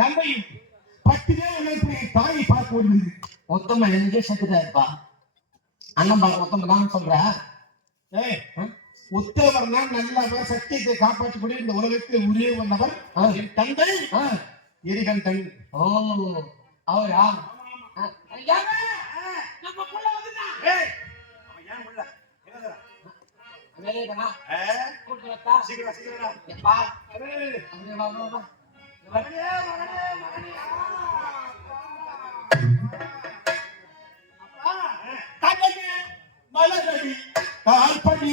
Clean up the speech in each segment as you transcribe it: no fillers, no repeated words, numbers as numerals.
தந்தையும் 10 பேர் உலகத்திலே தாயை பார்க்க முடியுது. மொத்தமா எனக்கே செத்துட்டா இருப்பா. அண்ணன் பார்க்க மொத்தம் தான் சொல்றேன். உத்தரவர்னா நல்லவர், சத்தியத்தை காப்பாற்றக்கூடிய இந்த உலகத்தில் உரிய வந்தவர் என் தந்தை எரிகண்டன். ஓ அவரா? மலரடி கால்படி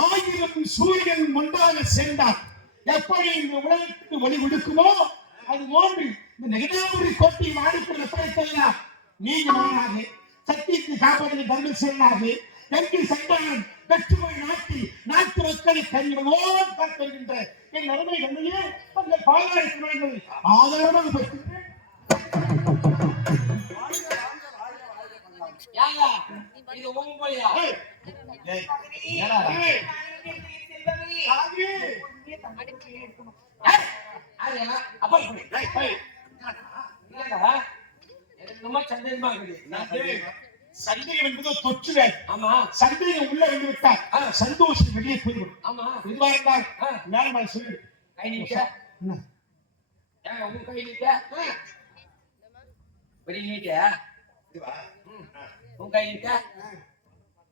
ஆயிரம் சூரியன் ஒன்றாக சேர்ந்தார். எப்படி இந்த உலகத்துக்கு ஒளி கொடுக்குமோ அது போன்று இந்த நெகடாபுரி கோட்டையை ஆடிக்கொள்ள படைத்தெல்லாம் நீங்க மாறாது சத்தியத்தை காப்பதற்கு தர்மம் செய்யலாது எங்கு சண்டானம் வெற்றுமை நாட்டி நாட்டு மக்களை கண்ணிடமோடு காத்திருக்கின்ற என் அருமை கண்ணையே அந்த பாலாயிரத்து ஆதாரமாக பெற்று இது உங்க போலியா? சந்தேகம் என்பது தொற்று. ஆமா, சந்தேகம் உள்ள வந்து விட்டால் சந்தோஷம் வெளியே போய்விடும். ஆமா, இதுவா இருந்தால் நேரமாக சொல்லு. கை நீட்ட உங்க கை நீட்ட வெளியே நீட்ட உங்க கை நீட்ட.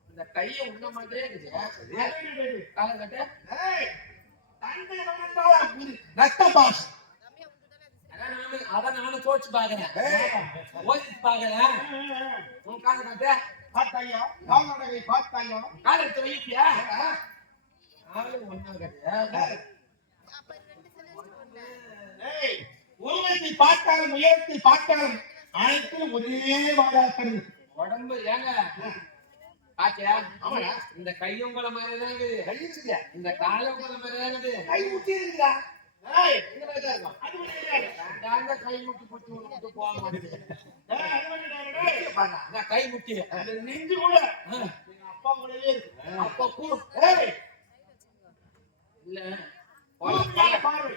இந்த கையை உள்ள மாதிரியே இருக்குது. காலகட்ட ரத்த பாசம் அதான் நானும் தோச்சு பாக்குறேன், ஓதிச்சு பாக்குறேன். உன் கால கட்ட பார்த்தாயா? கால்நடை பார்த்தாயா? காலத்தை வைப்பியா? ஆளு ஒண்ணா கட்ட உருவத்தை பார்த்தாலும் உயரத்தை பார்த்தாலும் அனைத்திலும் ஒரே வாழாக்கிறது. உடம்பு ஏங்க பாத்தியா? இந்த கையும் கொலை மாதிரிதான் இருக்குது, இந்த காலும் கொலை மாதிரிதான் இருக்குது. கை முட்டி இருக்குதா? கை முட்டி போட்டு போக மாட்டேங்குது. கை முட்டி நெஞ்சு கூட அப்பா கூடவே இருக்கு. அப்பா கூட இல்ல பார்வை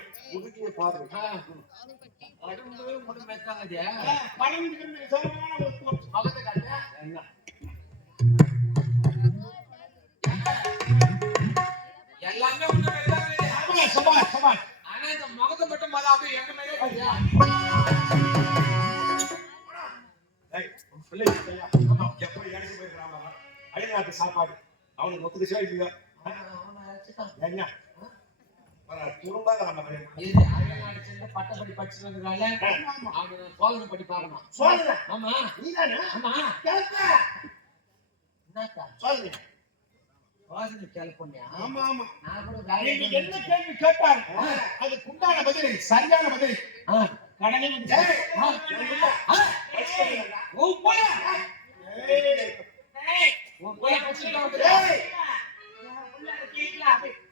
எல்லாமே ஆனா இந்த முகத்தை மட்டும் அப்படியே எங்க மேலே எப்படி எனக்கு போயிருக்காம அயல்நாட்டு சாப்பாடு அவனுக்கு ஒத்துக்கு இல்லையா? என்ன பட்டப்படி படிச்சுனால சோதனை படி பார்க்கணும். சோதனை? ஆமா, ஆமா சோதனை கேள்வியா? ஆமா ஆமா, நான் கூட என்ன கேள்வி கேட்டார் அதுக்கு உண்டான பதில் சரியான பதில் கடனை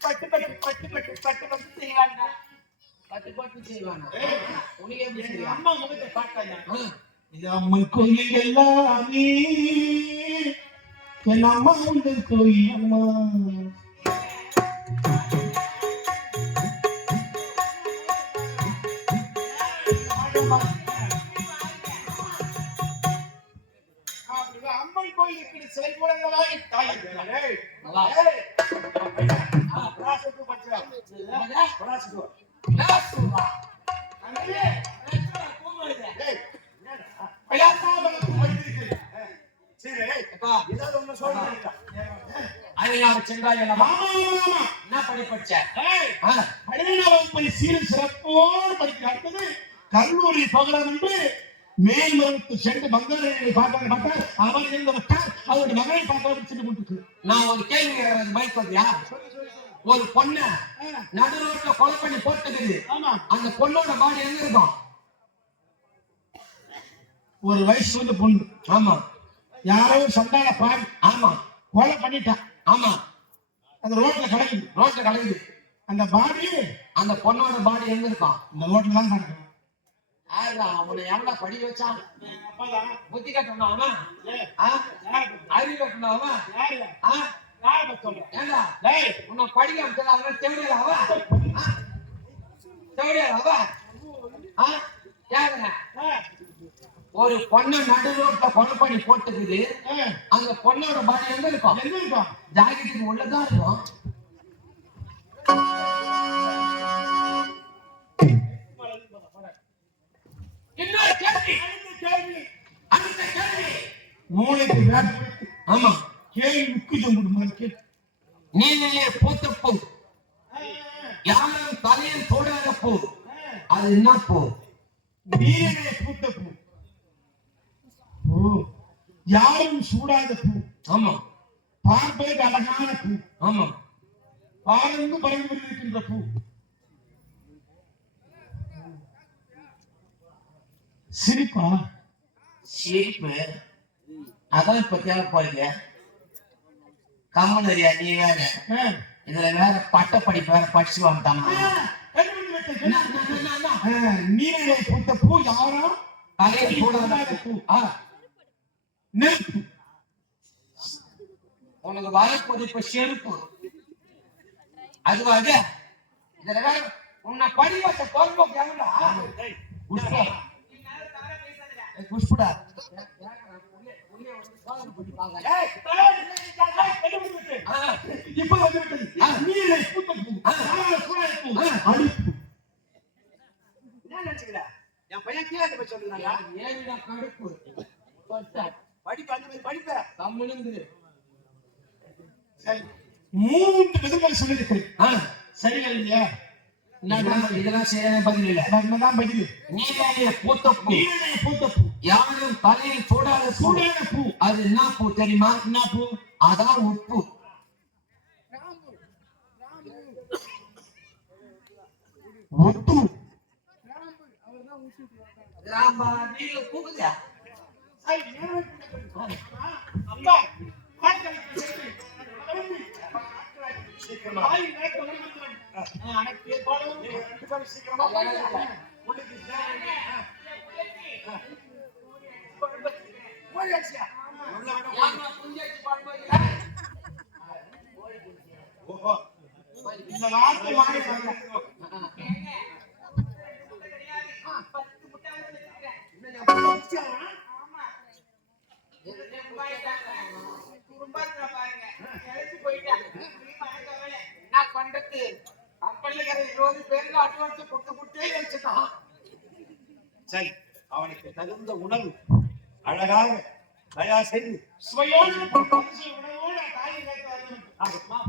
பட்டு பட்டு பட்டு பட்டு பட்டு பட்டு செய்வாங்க. பட்டு பட்டு செய்வாங்க. உனக்கு எப்படி செய்வாங்க? அம்மா முகத்தை பார்த்தாங்க. இது அம்மன் கோயில் எல்லாமே என் அம்மா உண்டு கோயில் அம்மா. அம்மன் கோயிலுக்கு சிலை போடுறவங்க தாய் எப்பா ஏதாவது ஒண்ணு சொல்றீங்களா? அதனால சென்றாய் அல்லவா? ஆமா, ஆமா, ஆமா. என்ன படி படிச்ச? ஏய், ஆ, 12ஆம் வகுப்பில் சீரும் சிறப்போடு படிக்கிற அடுத்தது கல்லூரி பகலம் என்று மேல்மருவத்து சென்று பங்காளியை பார்த்தா அவர் இருந்த விட்டார் அவருடைய மகனை பார்க்க சென்று கொண்டு நான் ஒரு கேள்வி கேட்கறது மைக் சொல்றியா? ஒரு பொண்ண நடு ரோட்ல கொலை பண்ணி போட்டுக்குது. ஆமா, அந்த பொண்ணோட பாடி எங்க இருக்கும்? ஒரு வயசு வந்து பொண்ணு ஆமா யாரோ சண்டால பாடி ஆமா கொலை பண்ணிட்டான். ஆமா அந்த ரோட்ல கிடக்குது. ரோட்ல கிடக்குது. அந்த பாடி அந்த பொண்ணோட பாடி எங்க இருக்கும்? இந்த ரோட்ல தான் கிடக்குது. ஆறா அவனை எவ்வளவு படி வச்சான்? அப்பதான் புத்தி கட்டணும் அவன். ஏய், ஆ? யாரு? அறிவு கட்டணும் அவன். யாரு? ஆ? யாரை பத்தி சொல்ற? ஏண்டா டேய், உன்னை படிக்க அமைச்சது அவன் தேவையில்ல அவன். தேவையில்ல அவன். ஆ? யாருங்க? ஏய், ஒரு பொண்ணை நடு ரோட்ல கொலை பண்ணி போட்டுக்குது. ஏய், அந்த பொண்ணோட பாடி எங்க இருக்கும்? எங்க இருக்கா? ஜாக்கெட்டுக்கு உள்ளதான் இருக்கும். இன்னொரு கேள்வி. அடுத்த கேள்வி. மூளைக்கு வேலை. ஆமா கேள்வி முக்கியம் கொடுக்கணும். கேள்வி. நீங்களே பூத்த பூ யாரும் தலையில் போடாத பூ அது என்ன பூ? நீரிலே பூத்த பூ. பூ. யாரும் சூடாத பூ. ஆமா பார்ப்பதற்கு அழகான பூ. ஆமா பாலந்து பறந்து இருக்கின்ற பூ. சிரிப்பா? சிரிப்பு அதான் இப்ப தேவை போறீங்க. கம்மனரியா நீ வேற ஏய், இதுல வேற பட்ட படிப்பு வேற படிச்சு வந்துட்டாங்க. கண்டுபிடிச்சு வைக்க. நீரிலே பூத்த பூ யாரும் தலையில் போடாத பூ. ஆ, நெருப்பு. உனக்கு வரப்போது இப்ப செருப்பு. அதுவாக இதுல வேற உன்னை படி வச்ச பொறுப்போக்கு எவன்டா? புஷ்பா. புஷ்புடா ஏய், கண்டுபிடிச்சு வைக்க. இப்ப வந்து விட்டது. நீரிலே பூத்த பூ யாரும் சூடாத பூ. அடிப்பு. என்ன நினைச்சுக்கிற? என் பையன் கீழே போய் சொல்லுறாங்க. ஏவிடா கடுப்பு படிப்பு அந்த மாதிரி படிப்ப. கம்முனுங்குது. சரி. 3 விதங்கள் சொல்லியிருக்கிறேன். ஆ, சரியா இல்லையா? இதெல்லாம் சரியான பதில் இல்ல. என்னதான் பதில்? நீரிலே பூத்த பூ நீரிலே பூத்த பூ யாரும் தலையில் போடாத பூ சூடான பூ. அது என்ன பூ தெரியுமா? என்ன பூ? அதான் உப்பு. ஒட்டு. கிராம நீங்க கூப்பிடுங்க. அப்பா, சீக்கிரமா. அனைத்து ஏற்பாடும் நீங்க 2 பேரும் சீக்கிரமா போயிடுங்க. உள்ளுக்கு போயாச்சியா? உள்ள வேணா. யாரும்மா புஞ்சேச்சி பாடும்போது? ஓஹோ. இந்த நாட்டு வாங்க. சரி, அவனுக்கு தகுந்த உணவு அழகாக தயார் செய்து சுவையோடு பரிசு உணவோடு தாயை கேட்டு நடப்பா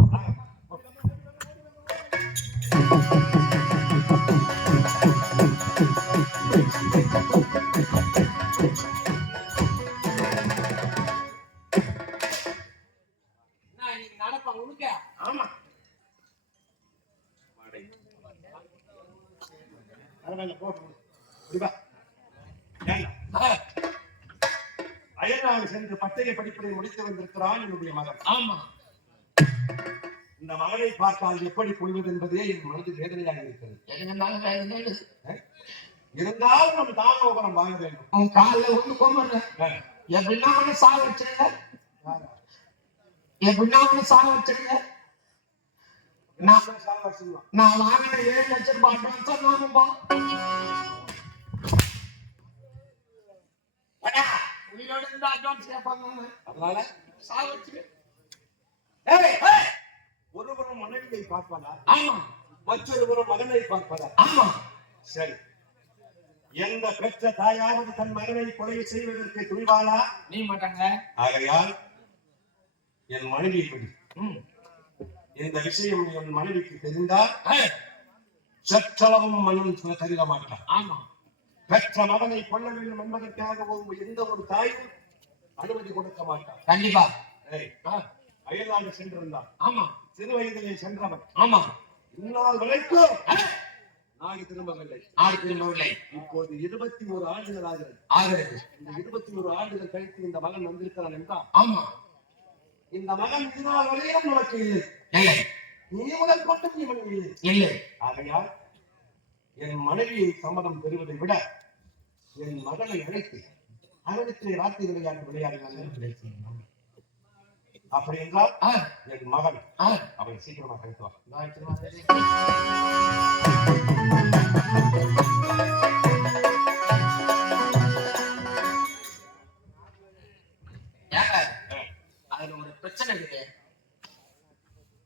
உனக்க ஆமா அதனால போட்டு முடிவா அயல்நாடு சென்று பட்டய படிப்பதை முடித்து வந்திருக்கிறான் என்னுடைய மகன். ஆமா இந்த மகனை பார்த்தால் எப்படி புரிவது என்பதே என் மனது வேதனையாக இருக்கிறது. இருந்தாலும் இருந்தாலும் நம்ம தானோபரம் வாங்க வேண்டும். உன் காலில் ஒண்ணு போமாட்ட எப்படின்னா அவனை சாக வச்சிருங்க. எப்படின்னா அவனை சாக வச்சிருங்க. நான் வாங்கின 7 லட்சம் ரூபாய் அட்வான்ஸ் நானும்பா. உயிரோட இருந்து அட்வான்ஸ் கேட்பாங்க. அதனால சாக வச்சிரு. ஒருவரும் மனைவியை பார்ப்பதா? ஆமா மற்றொருவரும் மகனை பார்ப்பதா? ஆமா சரி, எந்த பெற்ற தாயாவது தன் மகனை கொலை செய்வதற்கு துணிவாளா? நீ மாட்டாங்க. ஆகையால் என் மனைவியை படி இந்த விஷயம் என் மனைவிக்கு தெரிந்தால் சற்றளவும் மனம் தருக மாட்டான். ஆமா, பெற்ற மகனை கொள்ள வேண்டும் என்பதற்காக எந்த ஒரு தாயும் அனுமதி கொடுக்க மாட்டான். கண்டிப்பா. அயல்நாடு சென்றிருந்தான். ஆமா, சிறு வயதிலே சென்றவன். ஆமா, இந்நாள் வரைக்கும் நாடு திரும்பவில்லை. நாடு திரும்பவில்லை. இப்போது 21 ஆண்டுகள் ஆகிறது. இந்த 21 ஆண்டுகள் கழித்து இந்த மகன் வந்திருக்கிறான் என்றால், ஆமா, இந்த மகன் இதனால் வரையும் நமக்கு இல்லை. இல்லை, நீ முதல் மட்டும் இவன் இல்லை. இல்லை. ஆகையால் என் மனைவியை சம்மதம் பெறுவதை விட என் மகனை அழைத்து அவனுக்கு ராத்திரி விளையாட்டு விளையாடினான். அப்படி என்றால் என் மகன் அவனை சீக்கிரமாக கழித்துவார். அதுல ஒரு பிரச்சனை இருக்கு.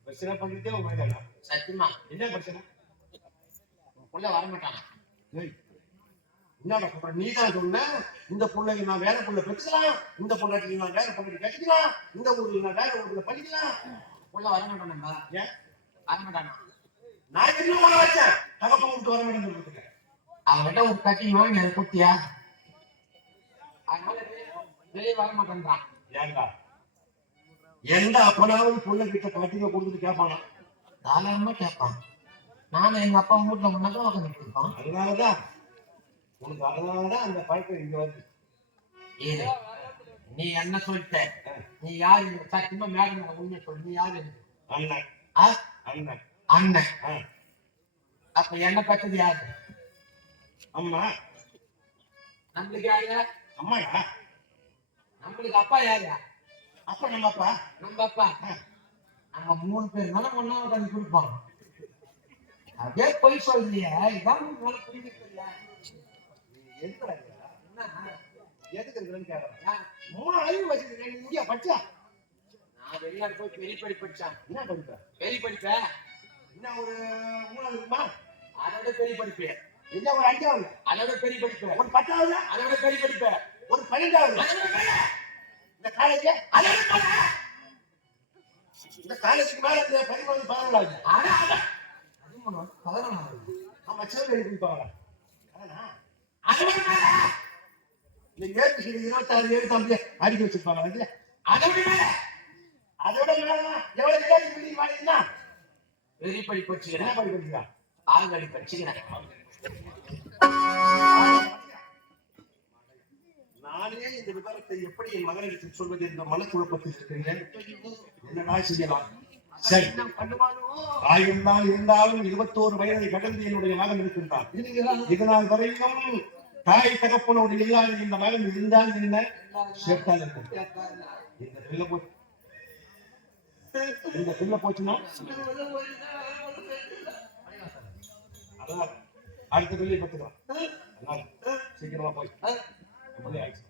பிரச்சனை பண்ணிட்டே உண்மைதான். சத்தியமா என்ன பிரச்சனை? உள்ள வரமாட்டான். என்ன சொல்ற? நீதான் சொன்ன இந்த பிள்ளைக்கு நான் வேற பிள்ளை பெற்றுக்கலாம், இந்த பிள்ளைக்கு நான் வேற பிள்ளைக்கு கட்டிக்கலாம், இந்த ஊர்ல நான் வேற ஊர்ல படிக்கலாம். உள்ள வரமாட்டானா? ஏன் வரமாட்டானா? நான் என்ன பண்ண வச்சேன்? தகப்ப விட்டு வர மாட்டேன். அவன்கிட்ட ஒரு கட்டி வாங்கி அதை குட்டியா, அதனால வெளியே வரமாட்டான்றான். ஏண்டா எந்த அப்பனாவது பிள்ளை கிட்ட கட்டிங்க கொடுத்துட்டு கேட்பானா? தாராளமா கேட்பான். நானும் எங்க அப்பா வீட்டுல முன்னாதான் உட்காந்து இருப்பான். அதனாலதான் அந்த பழக்கம் இங்க வருது. ஏது நீ என்ன சொல்லிட்ட? நீ யாரு? சத்தியமா மேடம் உண்மை சொல்லு. நீ யாரு? அண்ணன். அண்ணன். அண்ணன். அப்ப என்ன பட்டது யாரு? அம்மா. நம்மளுக்கு யாரு? அம்மாடா. நம்மளுக்கு அப்பா யாரு? அப்பா நம்ம அப்பா. நம்ம அப்பா. நம்ம 3 பேர் தானே ஒன்னா உட்காந்து கொடுப்பாங்க. அதே போய் சொல்றியா? இதான் புரிஞ்சுக்கல. எதுக்கு இருக்குன்னு கேட்கறேன். 3 அறிவு வச்சிருக்கேன். நீ இந்தியா படிச்சா? நான் வெளிநாடு போய் பெரிய படி படிச்சேன். என்ன படிப்ப? பெரிய படிப்பேன். என்ன ஒரு 3 இருக்குமா? அதோட பெரிய படிப்பு. என்ன ஒரு 5வது? அதோட பெரிய படிப்பு. ஒரு 10வது? அதோட பெரிய படிப்பு. ஒரு 12வது? இந்த காலேஜ் இந்த காலேஜுக்கு மேல 13 14வது. அது 11வது. ஆமா, சேர்ந்து எழுதிப்பாங்க. இந்த ஏற்று 26 எழுத்தாம்பிய அடிக்க வச்சிருப்பாங்க. அதோட எவ்வளவு பெரிய படி படிச்சுக்கிறேன். என்ன படிக்கிறீங்க? ஆள்காடி படிச்சுக்கிறேன். நானே இந்த விவரத்தை எப்படி என் மகனுக்கு சொல்வது என்ற மனக்குழப்பத்தில் இருக்கிறேன். என்னடா செய்யலாம்? சரி, தாயும்தான் இருந்தாலும் 21 வயதை கடந்து என்னுடைய மகன் இருக்கின்றான். இதனால் வரைக்கும் தாய் தகப்பனோடு இல்லாத இந்த மகன் இருந்தால் என்ன சேர்த்தால் இந்த பிள்ளை போச்சுன்னா அடுத்த பிள்ளையை பத்துக்கலாம். சீக்கிரமா போய் ஆயிடுச்சு.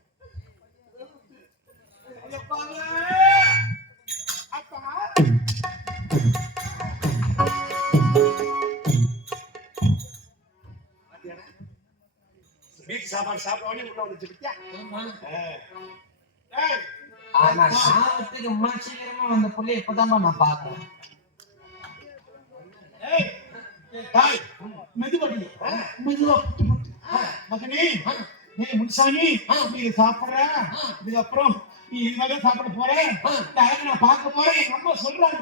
வீட்டு சாப்பாடு சாப்பிட உள்ள வந்துச்சு. ஆனா சாவத்துக்கு சீக்கிரமா வந்த புள்ளி இப்பதான் நான் பாக்குறேன். மெதுவா மகனே, முன்சாமி சாப்பிடுற, இதுக்கப்புறம் நீ இதுமாதிரி சாப்பிட போற, நான் பார்க்க போறேன். எங்க அம்மா சொல்றாங்க.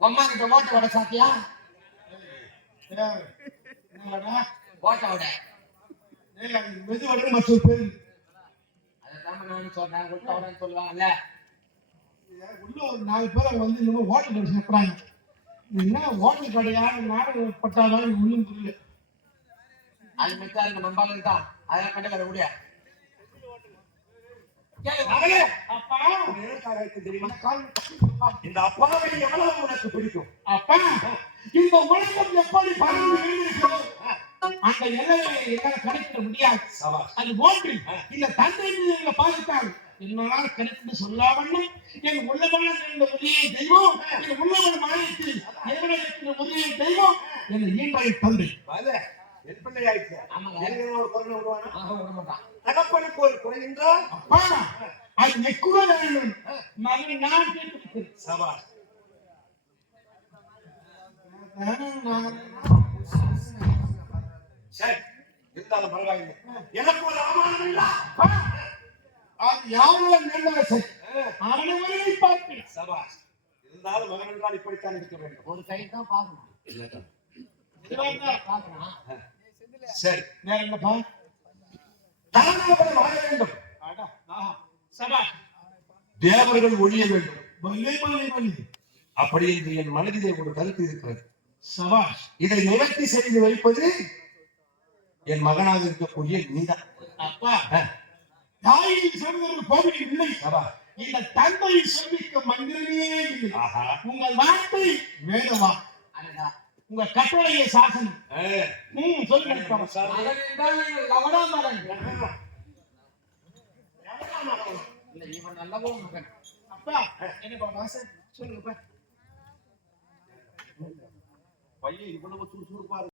அம்மா கிட்ட ஓட்ட வட சாப்பியா? ஓட்ட வட மெதுவடை மற்ற பேரு. அதான் நான் சொல்றேன். ஓட்ட வடன்னு சொல்லுவாங்கல்ல. உள்ள ஒரு 4 பேர் வந்து இன்னும் ஹோட்டல் கடை சாப்பிடுறாங்க. என்ன ஹோட்டல் கடையா நாடகம் பட்டாதான் ஒண்ணும் புரியல. அது மெத்தா இருக்கு. நம்பால தான் அதெல்லாம் கண்டு வர முடியாது. அப்பா தெரியுமா? இந்த அப்பாவை எவ்வளவு உனக்கு பிடிக்கும்? அப்பா, இந்த உலகம் எப்படி பறந்து விழுந்திருக்கிறோம் அந்த எல்லையை என்னால் கணக்கிட முடியாது. அது போன்று இந்த தந்தை பாதித்தால் என்னால் கணக்கிட்டு சொல்லாமல் என் உள்ளமான இருந்த உதவியை தெய்வம், என் உள்ளவன் மாநிலத்தில் எவனுக்கு உதவியை தெய்வம் என் ஈன்றை தந்தை. தகப்பனுக்கு ஒரு குறை என்றால் அப்பா, அது நெக்குவ வேணும். மகன் நான் கேட்டிருக்கிறேன். சபாஷ். சரி, இருந்தாலும் பரவாயில்லை. எனக்கு ஒரு அவமானம் இல்ல. அது யாரோ நல்ல ஆனவரை பார்ப்பேன். சபாஷ். இருந்தாலும் மகன் என்றால் இப்படித்தான் இருக்க வேண்டும். ஒரு கை தான் பாக்கணும். பாக்கலாம். சரி, வேற என்னப்பா? தானாக வாழ வேண்டும். சபா தேவர்கள் ஒழிய வேண்டும். பல்லே பல்லே பல்லே. அப்படி என்று என் மனதிலே ஒரு கருத்து இருக்கிறது. சபாஷ். இதை நிவர்த்தி செய்து வைப்பது என் மகனாக இருக்கக்கூடிய நீதான். அப்பா, தாயின் சொல்வது கோவில் இல்லை. சபாஷ். இந்த தந்தையை சொல்லிக்க மந்திரமே இல்லை. ஆஹா. உங்கள் வார்த்தை வேதவா, அடடா. உங்க கட்டளையை சாசனம். சொல்லுங்க. மகன் என்றால் நீங்கள் கவனமகன். இல்ல, இவன் நல்லவோ மகன். அப்பா, என்னப்பா வாசன் சொல்லுங்கப்பா. பையன் இவ்வளவு சுறுசுறுப்பா